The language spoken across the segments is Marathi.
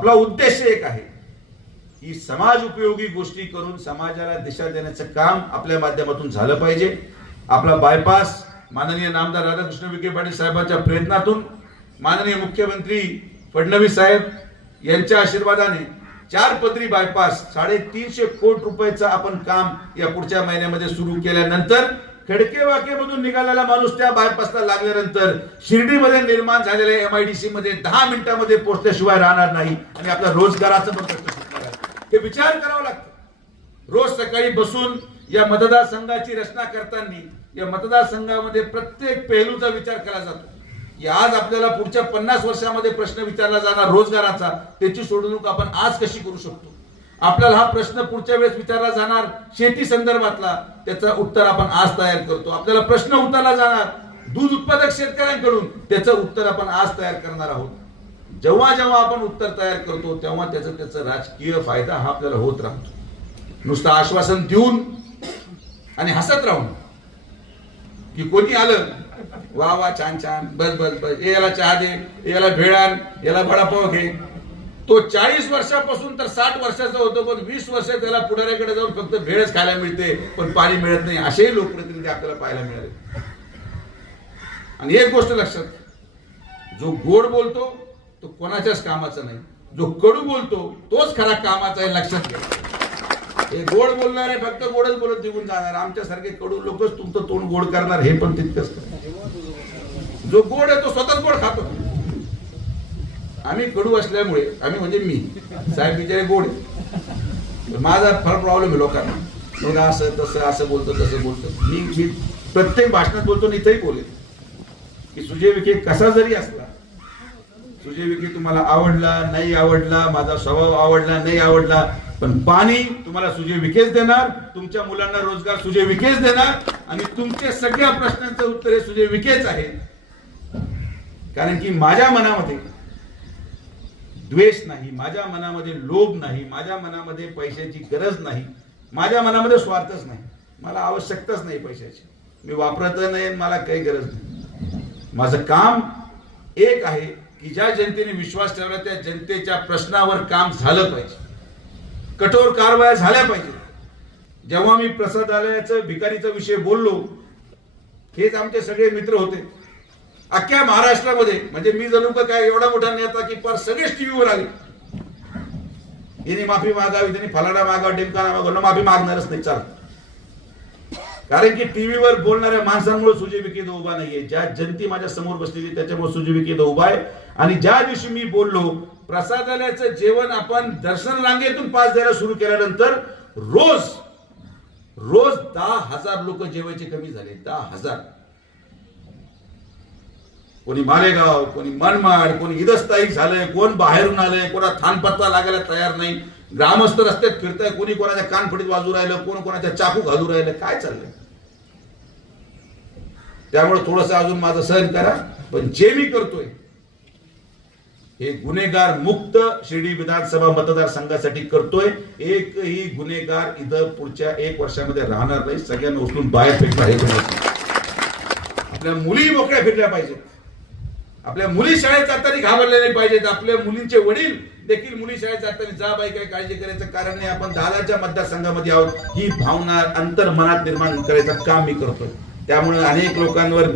आपला उद्देश एक आहे. की समाज उपयोगी गोष्टी करून समाजाला दिशा देण्याचं काम आपल्या माध्यमातून झालं पाहिजे. आपला बायपास माननीय नामदार राधाकृष्ण विखे पाटील साहेबांच्या प्रयत्नातून माननीय मुख्यमंत्री फडणवीस साहेब यांच्या आशीर्वादाने चार पदरी बायपास साडेतीनशे कोटी रुपयाचं आपण काम या पुढच्या महिन्यामध्ये सुरू केल्यानंतर खडके वाकेमधून निघालेला माणूस त्या बायपासला लागल्यानंतर शिर्डीमध्ये निर्माण झालेल्या एमआयडीसी मध्ये दहा मिनिटांमध्ये पोहोचल्याशिवाय राहणार नाही. आणि आपल्या रोजगाराचं पण प्रश्न हे विचार करावा लागतो. रोज सकाळी बसून या मतदारसंघाची रचना करताना या मतदारसंघामध्ये प्रत्येक पैलूचा विचार केला जातो. आज आपल्याला पुढच्या पन्नास वर्षामध्ये प्रश्न विचारला जाणार रोजगाराचा त्याची सोडवणूक आपण आज कशी करू शकतो? आपल्याला हा प्रश्न पुढच्या वेळेस विचारला जाणार शेती संदर्भातला. त्याचं उत्तर आपण आज तयार करतो. आपल्याला प्रश्न उतरला जाणार. दूध उत्पादक शेतकऱ्यांकडून त्याचं उत्तर आपण आज तयार करणार आहोत. जेव्हा जेव्हा आपण उत्तर तयार करतो तेव्हा त्याचा त्याचा राजकीय फायदा हा आपल्याला होत राहतो. नुसतं आश्वासन देऊन आणि हसत राहून. की कोणी आलं वा वा छान छान बस बस बस याला चहा दे ए याला भेळान आण याला वडापाव घे. तो चाळीस वर्षापासून तर साठ वर्षाचा होतो पण वीस वर्ष त्याला पुढाऱ्याकडे जाऊन फक्त भेळच खायला मिळते पण पाणी मिळत नाही. असेही लोकप्रतिनिधी आपल्याला पाहायला मिळाले. आणि एक गोष्ट लक्षात जो गोड बोलतो तो कोणाच्याच कामाचा नाही. जो कडू बोलतो तोच खरा कामाचा आहे लक्षात घ्या हे गोड बोलणारे फक्त गोडच बोलत निघून जाणार. आमच्यासारखे कडू लोकच तुमचं तोंड गोड करणार हे पण तितकंच. जो गोड आहे तो स्वतःच गोड खातो. आम्ही कडू असल्यामुळे आम्ही म्हणजे मी. साहेब बिचारे गोड माझा फार प्रॉब्लेम आहे लोकांना. मग असं तसं असं बोलतो तसं बोलतो. मी मी प्रत्येक भाषणात बोलतो आणि इथंही बोलेन. की सुजय विखे कसा जरी असला सुजय विखे तुम्हाला आवडला नाही आवडला माझा स्वभाव आवडला नाही आवडला पण पाणी तुम्हाला सुजय विखेच देणार तुमच्या मुलांना रोजगार सुजय विखेच देणार आणि तुमच्या सगळ्या प्रश्नांचं उत्तर हे सुजय विखेच आहे कारण की माझ्या मनामध्ये द्वेष नाही माझ्या मनामध्ये लोभ नाही माझ्या मनामध्ये पैशाची गरज नाही माझ्या मनामध्ये स्वार्थच नाही मला आवश्यकताच नाही पैशाची. मी वापरत नाही आणि मला काही गरज नाही. माझं काम एक आहे की ज्या जनतेने विश्वास ठेवला त्या जनतेच्या प्रश्नावर काम झालं पाहिजे. कठोर कारवाया झाल्या पाहिजे जेव्हा मी प्रसादालयाचं भिकारीचा विषय बोललो हेच आमचे सगळे मित्र होते. अख्ख्या महाराष्ट्रामध्ये म्हणजे मी जणू का काय एवढा मोठा नेता की फार सगळेच टीव्हीवर आले. हिने माफी मागावी त्यांनी फलाडा मागावा डेमकाना मागावं. माफी मागणारच नाही चाल. कारण की टीव्हीवर बोलणाऱ्या माणसांमुळे सुजय उभा नाहीये. ज्या जनती माझ्यासमोर बसलेली त्याच्यामुळे सुजय उभा आहे. आणि ज्या दिवशी मी बोललो प्रसादालयाचं जेवण आपण दर्शन रांगेतून पास द्यायला सुरू केल्यानंतर रोज रोज दहा हजार लोक जेवायचे कमी झाले. दहा हजार. कोणी मालेगाव कोणी मनमाड कोणी इदस्थायिक झालंय कोण बाहेरून आलंय कोणा थानपत्ता लागायला तयार नाही. ग्रामस्थ रस्त्यात फिरताय कोणी कोणाच्या कानफडीत वाजू राहिलं कोण कोणाच्या चाकू घालू राहिलं काय चाललंय? त्यामुळे थोडस अजून माझं सहन करा पण जे मी करतोय हे गुन्हेगार मुक्त शिर्डी विधानसभा मतदारसंघासाठी करतोय. एकही गुन्हेगार इथं पुढच्या एक वर्षामध्ये राहणार नाही. सगळ्यांना उचलून बाहेर फेकणार हे आपल्या मुली मोकळ्या फिरल्या पाहिजेत. आपल्या मुली शाळेत जाताना घाबरले नाही पाहिजेत. आपल्या मुलींचे वडील देखील मुली शाळेत जाताना जा बाई काय काळजी करायचं? कारण नाही आपण दादाच्या मतदारसंघामध्ये आहोत. ही भावना अंतर मनात निर्माण करायचं काम मी करतोय. त्यामुळे अनेक लोकांवर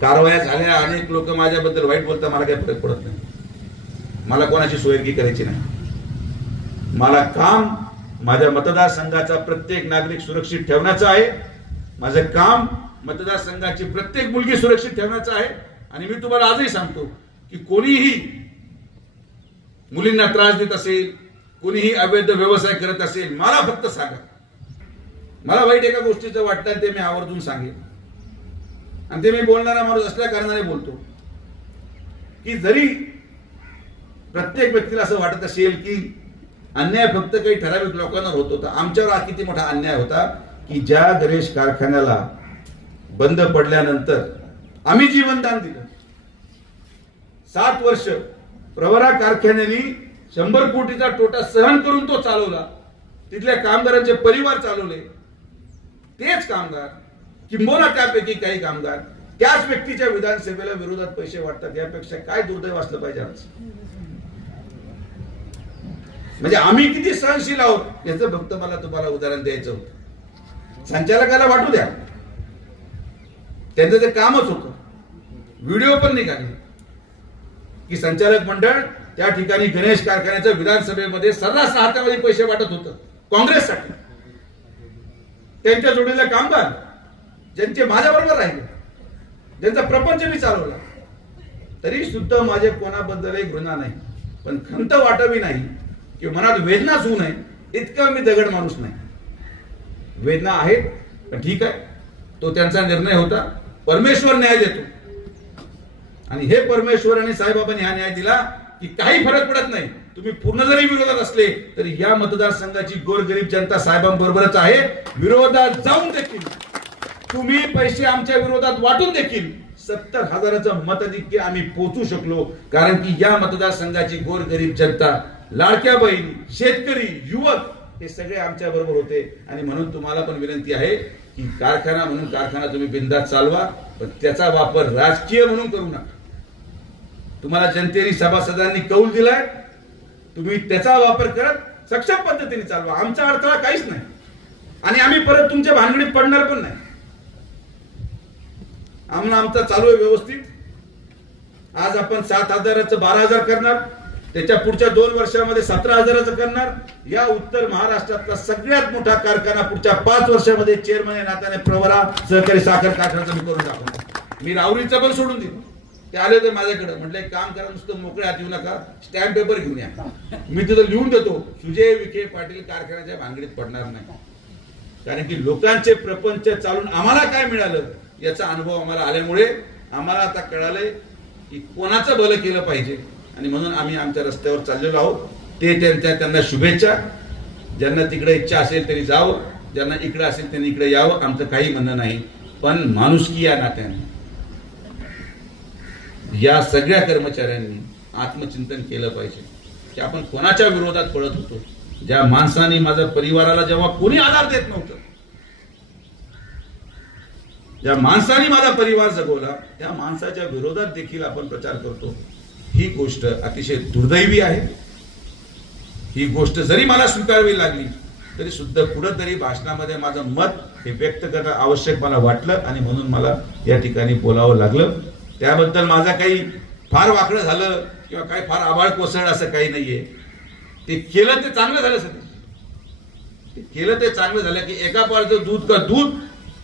कारवाया झाल्या. अनेक लोक माझ्याबद्दल वाईट बोलतात. मला काही फरक पडत नाही. मला कोणाची सोयरगी करायची नाही. मला काम माझ्या मतदारसंघाचा प्रत्येक नागरिक सुरक्षित ठेवण्याचं आहे. माझं काम मतदारसंघाची प्रत्येक मुलगी सुरक्षित ठेवण्याचं आहे. आणि मी तुम्हाला आजही सांगतो की कोणीही मुलींना त्रास देत असेल कोणीही अवैध व्यवसाय करत असेल मला फक्त सांगा. मला वाईट एका गोष्टीचं वाटतं आणि ते मी आवर्जून सांगेन. आणि ते मी बोलणारा माणूस असल्या कारणाने बोलतो. की जरी प्रत्येक व्यक्तीला असं वाटत असेल की अन्याय फक्त काही ठराविक लोकांवर होत होता. आमच्यावर हा किती मोठा अन्याय होता की ज्या गणेश कारखान्याला बंद पडल्यानंतर आम्ही जीवनदान दिलं. सात वर्ष प्रवरा कारखान्याने शंभर कोटीचा तोटा सहन करून तो चालवला. तिथल्या कामगारांचे परिवार चालवले. तेच कामगार किंबोना त्यापैकी काही कामगार त्याच व्यक्तीच्या विधानसभेला विरोधात पैसे वाटतात. यापेक्षा काय दुर्दैव असलं पाहिजे म्हणजे आम्ही किती सहनशील आहोत याचं फक्त मला तुम्हाला उदाहरण द्यायचं होतं. संचालकाला वाटू द्या. त्यांचं ते कामच होतं. व्हिडिओ पण निघाले. की संचालक मंडळ त्या ठिकाणी गणेश कारखान्याच्या विधानसभेमध्ये सर्रास हातामध्ये पैसे वाटत होतं. काँग्रेससाठी. त्यांच्या जोडीला कामगार. ज्यांचे माझ्याबरोबर राहिले. ज्यांचा प्रपंच मी चालवला. तरी सुद्धा माझे कोणाबद्दलही घृणा नाही. पण खंत वाटावी नाही. की मनात वेदनाच होऊ नये. इतका मी दगड माणूस नाही. वेदना आहेत पण ठीक आहे. तो त्यांचा निर्णय होता. परमेश्वर न्याय देतो. आणि हे परमेश्वर आणि साईबाबांनी हा न्याय दिला की काही फरक पडत नाही. तुम्ही पूर्ण जरी विरोधात असले तरी या मतदारसंघाची गोरगरीब जनता साहेबांबरोबरच आहे. विरोधात जाऊन देखील तुम्ही पैसे आमच्या विरोधात वाटून देखील सत्तर हजाराचं मताधिक्य आम्ही पोचू शकलो. कारण की या मतदारसंघाची गोरगरीब जनता लाडक्या बहिणी शेतकरी युवक हे सगळे आमच्या बरोबर होते. आणि म्हणून तुम्हाला पण विनंती आहे की कारखाना म्हणून कारखाना तुम्ही बिंदात चालवा पण त्याचा वापर राजकीय म्हणून करू नका. तुम्हाला जनतेने सभासदांनी कौल दिलाय. तुम्ही त्याचा वापर करत सक्षम पद्धतीने चालवा. आमचा अडथळा काहीच नाही. आणि आम्ही परत तुमच्या भानगडीत पडणार पण नाही. आम्हाला आमचा चालू आहे व्यवस्थित. आज आपण सात हजाराचं बारा हजार करणार. त्याच्या पुढच्या दोन वर्षामध्ये सतरा हजाराचं करणार. या उत्तर महाराष्ट्रातला सगळ्यात मोठा कारखाना पुढच्या पाच वर्षामध्ये चेअरमन नात्याने प्रवरा सहकारी साखर कारखान्याचा मी करून दाखवणार मी राहुरीचं पण सोडून दिलं ते आले होते माझ्याकडे. म्हटलं एक काम करा नुसतं मोकळे हात येऊ नका. स्टॅम्प पेपर घेऊन या. मी तिथं लिहून देतो सुजय विखे पाटील कारखान्याच्या भांगडीत पडणार नाही. कारण की लोकांचे प्रपंच चालून आम्हाला काय मिळालं याचा अनुभव आम्हाला आल्यामुळे आम्हाला आता कळालंय की कोणाचं भलं केलं पाहिजे. आणि म्हणून आम्ही आमच्या रस्त्यावर चाललेलो आहोत. ते त्यांच्या त्यांना शुभेच्छा. ज्यांना तिकडे इच्छा असेल त्यांनी जावं. ज्यांना इकडे असेल त्यांनी इकडे यावं. आमचं काही म्हणणं नाही. पण माणुसकी या नात्याने. या सगळ्या कर्मचाऱ्यांनी आत्मचिंतन केलं पाहिजे. की आपण कोणाच्या विरोधात पळत होतो? ज्या माणसाने माझ्या परिवाराला जेव्हा कोणी आधार देत नव्हतं ज्या माणसाने माझा परिवार जगवला त्या माणसाच्या विरोधात देखील आपण प्रचार करतो. ही गोष्ट अतिशय दुर्दैवी आहे. ही गोष्ट जरी मला स्वीकारावी लागली तरी सुद्धा कुठंतरी भाषणामध्ये माझं मत हे व्यक्त करणं आवश्यक मला वाटलं आणि म्हणून मला या ठिकाणी बोलावं लागलं. त्याबद्दल माझा काही फार वाकडं झालं किंवा काही फार आबाळ कोसळलं असं काही नाहीये. ते केलं ते चांगलं झालं सध्या ते केलं ते चांगलं झालं की एका पाळचं दूध का दूध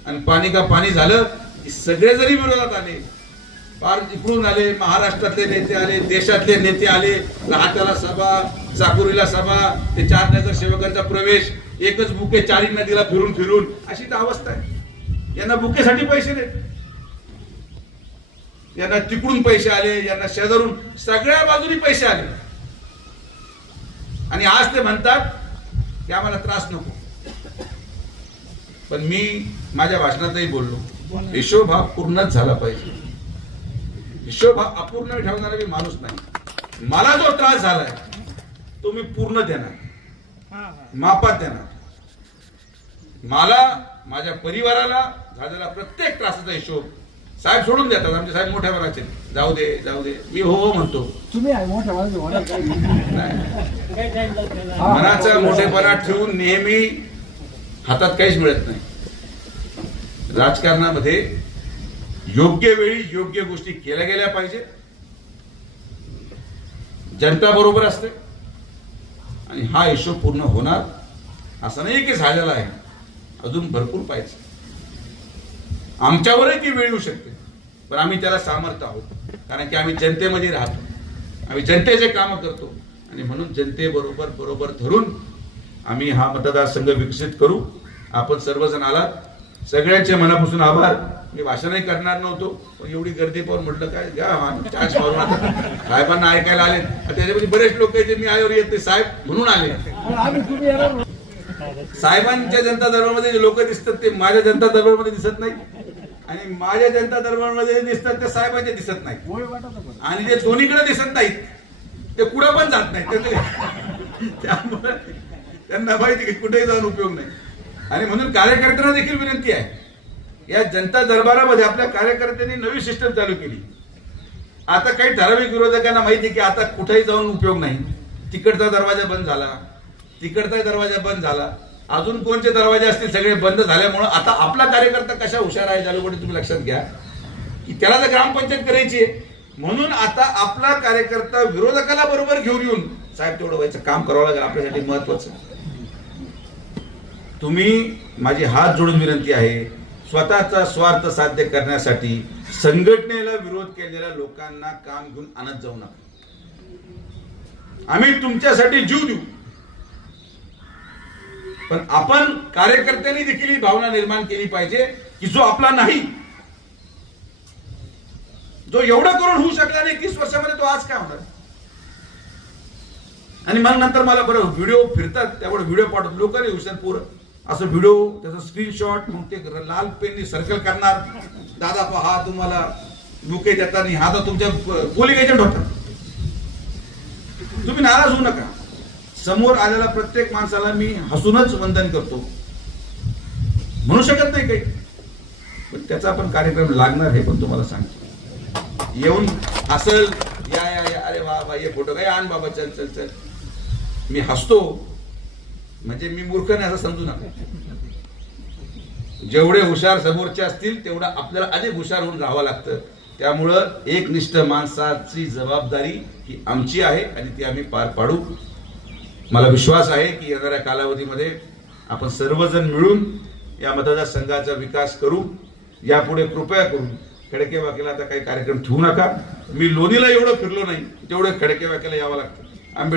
आणि पाणी का पाणी झालं की सगळे जरी विरोधात आले फार इकडून आले महाराष्ट्रातले नेते आले देशातले नेते आले राहत्याला सभा चाकुरीला सभा ते चार नगर सेवकांचा प्रवेश एकच बुके चारी नदीला फिरून फिरून अशी तर अवस्था आहे. यांना बुकेसाठी पैसे नाही यांना तिकडून पैसे आले यांना शेजारून सगळ्या बाजूनी पैसे आले. आणि आज ते म्हणतात की आम्हाला त्रास नको. पण मी माझ्या भाषणातही बोललो हिशोब हा पूर्णच झाला पाहिजे. हिशोब हा अपूर्ण ठेवणारा मी माणूस नाही. मला जो त्रास झालाय तो मी पूर्ण देणार. मापात देणार. मला माझ्या परिवाराला झालेला प्रत्येक त्रासाचा हिशोब साहेब सोडून देतात आमचे साहेब मोठ्या मनाचे जाऊ दे जाऊ दे. मी हो हो म्हणतो. तुम्ही. मनाचा मोठेपणा ठेवून नेहमी हातात काहीच मिळत नाही. राजकारणामध्ये योग्य वेळी योग्य गोष्टी केल्या गेल्या पाहिजे जनता बरोबर असते. आणि हा हिशोब पूर्ण होणार असं नाही की झालेला आहे. अजून भरपूर पाहिजे आमच्यावरही ती वेळ येऊ शकते. पण आम्ही त्याला सामर्थ्य आहोत. कारण की आम्ही जनतेमध्ये राहतो. आम्ही जनतेचे काम करतो. आणि म्हणून जनतेबरोबर बरोबर धरून आम्ही हा मतदारसंघ विकसित करू. आपण सर्वजण आलात. सगळ्यांचे मनापासून आभार. मी भाषणही करणार नव्हतो. पण एवढी गर्दी पाहून म्हटलं काय घ्या चान्स मारून आता. साहेबांना ऐकायला आले. त्याच्यामध्ये बरेच लोक आहेत जे मी आयोर येत ते साहेब म्हणून आले. साहेबांच्या जनता दरबारमध्ये जे लोक दिसतात ते माझ्या जनता दरबारमध्ये दिसत नाही. आणि माझ्या जनता दरबारमध्ये जे दिसतात ते साहेबांचे दिसत नाही आणि जे दोन्हीकडे दिसत नाहीत ते कुठं पण जात नाहीत. त्याचं- त्यामुळे त्यांना माहिती की कुठेही जाऊन उपयोग नाही. आणि म्हणून कार्यकर्त्यांना देखील विनंती आहे. या जनता दरबारामध्ये आपल्या कार्यकर्त्यांनी नवी सिस्टम चालू केली. आता काही ठराविक विरोधकांना माहिती की आता कुठेही जाऊन उपयोग नाही. तिकडचा दरवाजा बंद झाला. तिकडचा दरवाजा बंद झाला. अजून कोणते दरवाजे असतील सगळे बंद झाल्यामुळं आता आपला कार्यकर्ता कशा हुशार आहे जालूकडे तुम्ही लक्षात घ्या. की त्याला तर ग्रामपंचायत करायची आहे म्हणून आता आपला कार्यकर्ता विरोधकाला बरोबर घेऊन येऊन साहेब तेवढं व्हायचं काम करावं लागेल आपल्यासाठी महत्वाचं. तुम्ही माझी हात जोडून विनंती आहे स्वतःचा स्वार्थ साध्य करण्यासाठी संघटनेला विरोध केलेल्या लोकांना काम घेऊन आणत जाऊ नका. आम्ही तुमच्यासाठी जीव देऊ. पण आपण कार्यकर्त्यांनी देखील ही भावना निर्माण केली पाहिजे की जो आपला नाही जो एवढं करून होऊ शकला नाही तीस वर्षामध्ये तो आज काय होणार? आणि मग नंतर मला बरं व्हिडिओ फिरतात त्यामुळे व्हिडिओ पाठवत लोकांनी हुशार पोरं. असं व्हिडिओ त्याचा स्क्रीनशॉट मग ते लाल पेनने सर्कल करणार. दादा पहा तुम्हाला बुके देताना हा तर तुमच्या पोलिंग एजंट होता. तुम्ही नाराज होऊ नका. समोर आलेला प्रत्येक माणसाला मी हसूनच वंदन करतो. म्हणू शकत नाही काही. पण त्याचा पण कार्यक्रम लागणार हे पण तुम्हाला सांगतो. येऊन हसल या या या अरे वा ये फोटो काय आण बाबा चल चल चल. मी हसतो. म्हणजे मी मूर्ख नाही असं समजू नका. जेवढे हुशार समोरचे असतील तेवढं आपल्याला अधिक हुशार होऊन राहावं लागतं. त्यामुळं एकनिष्ठ माणसाची जबाबदारी ही आमची आहे आणि ती आम्ही पार पाडू. मला विश्वास आहे की येणाऱ्या कालावधीमध्ये आपण सर्वजण मिळून या मतदारसंघाचा विकास करू. यापुढे कृपया करून खडके वाकेला आता काही कार्यक्रम ठेवू नका. मी लोणीला एवढं फिरलो नाही तेवढं खडके वाकेला यावं लागतं. आंबेड